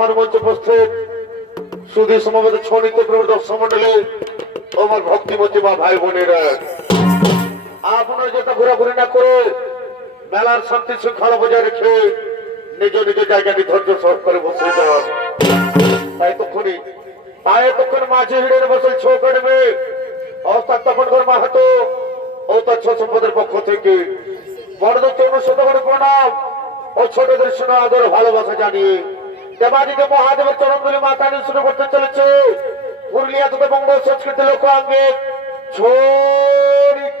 আমার মঞ্চে উপস্থিত সুধী সমবেত ছনিত দর্শক মন্ডলী আমার ভক্তিমতী বা ভাই বোনেরা, আপনারা যেটা ঘোরাঘুরি না করে মেলার শান্তি শৃঙ্খলা বজায় রেখে নিজ নিজ জায়গা ধৈর্য সহ করে বসে যান। তাই তখনই পায়ে তখন মাঝে হিড়ে বসে ছো কাটবে অস্তাদ তপন কর্মা হাতো ও তার ছ সম্পদের পক্ষ থেকে বড়দের শতকর প্রণাম ও ছোটদের শুনে আদর ভালোবাসা জানিয়ে দেবাদিকে মহাদেবের চরণগুলি মাথা নিয়ে শুরু করতে চলেছে পুরুলিয়া তথা বঙ্গ সংস্কৃতি লোকাঙ্গে ছড়িতানুষ্ঠান।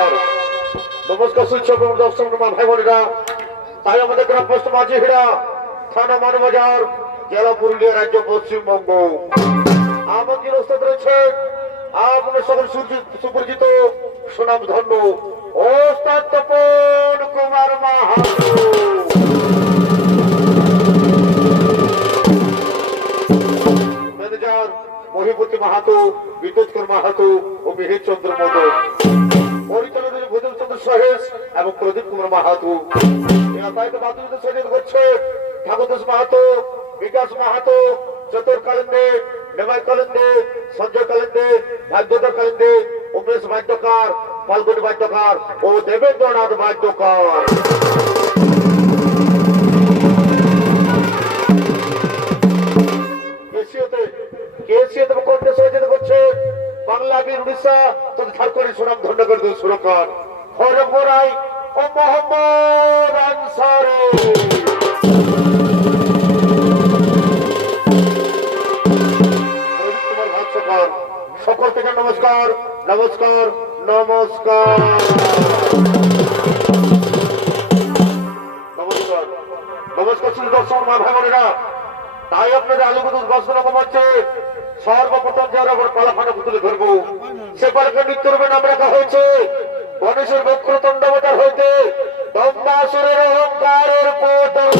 নমস্কার নমস্কার শুনছো দর্শক ভাই বোনেরা। তাই আমাদের গ্রাম পোস্ট মাঝিহিড়া থানা মানবাজার জেলা পুরুলিয়া রাজ্য পশ্চিমবঙ্গ আমাদের উপস্থিত রয়েছেন আপনার সকল সুপরিচিত সুনাম ধন্য ওস্তাদ তপন কুমার মাহাতো, ম্যানেজার মহিপতি মাহাতো, বিদ্যুৎকর মাহাতো ও মিহির চন্দ্র মোদক, পরিচালক ভূদেব চন্দ্র সহেশ এবং প্রদীপ কুমার মাহাতো। এলাকায় বাদ্যযন্ত্র সঙ্গীত করছে ঠাকুরদাস মাহাতো, বিকাশ মাহাতো, চতুর কালিন্দে, নেমাই কালিন্দে, সঞ্জয় কালিন্দে, ভাগ্যধর কালিন্দে, উমেশ বাদ্যকার, ফাল্গুনী বাদ্যকার ও দেবেন্দ্রনাথ বাদ্যকার। বাংলা বীর উড়িষ্যা তথা ঝাড়খণ্ডের সুনাম ধন্য করে সুরকার হরমরাই ও মোহাম্মদ আনসারী। সকল থেকে নমস্কার নমস্কার নমস্কার নমস্কার নমস্কার শুধু দর্শক মা ভাই বোনেরা। তাই আপনাদের আলুগুদ ঘোষণা কমাচ্ছে সর্বপ্রথম যারা পালা ফাটা তুলে ধরবো সে পালকে নৃত্যরূপে নাম রাখা হয়েছে গণেশের বক্রতণ্ড অবতার হইতে দম্বাসুরের অহংকারের পুতুল।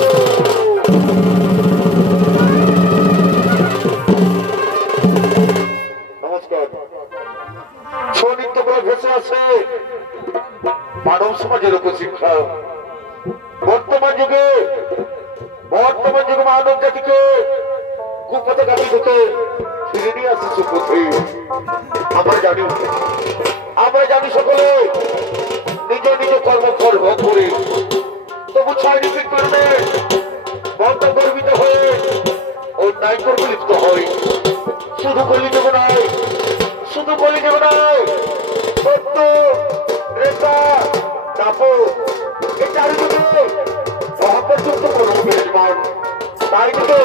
নমস্কার। ছৌ নৃত্য করে ভেসে আছে মানব সমাজের উপশিক্ষা। বর্তমান যুগে মানব জাতিকে কুপথে গামী হতে ফিরে নিয়ে আসছে পথে। আমরা জানি সকলে নিজ নিজ কর্মফল ভোগ করে তবু ছাইনিকের কারণে বন্ধ গর্বিত হয়ে ও ন্যায় কর্মে লিপ্ত হয়। শুধু কলিযুগ নয় সত্য রেখা তাপর এই চারিদিকে মহাপর্যন্ত কর্ম বিরাজমান। তাই দিকে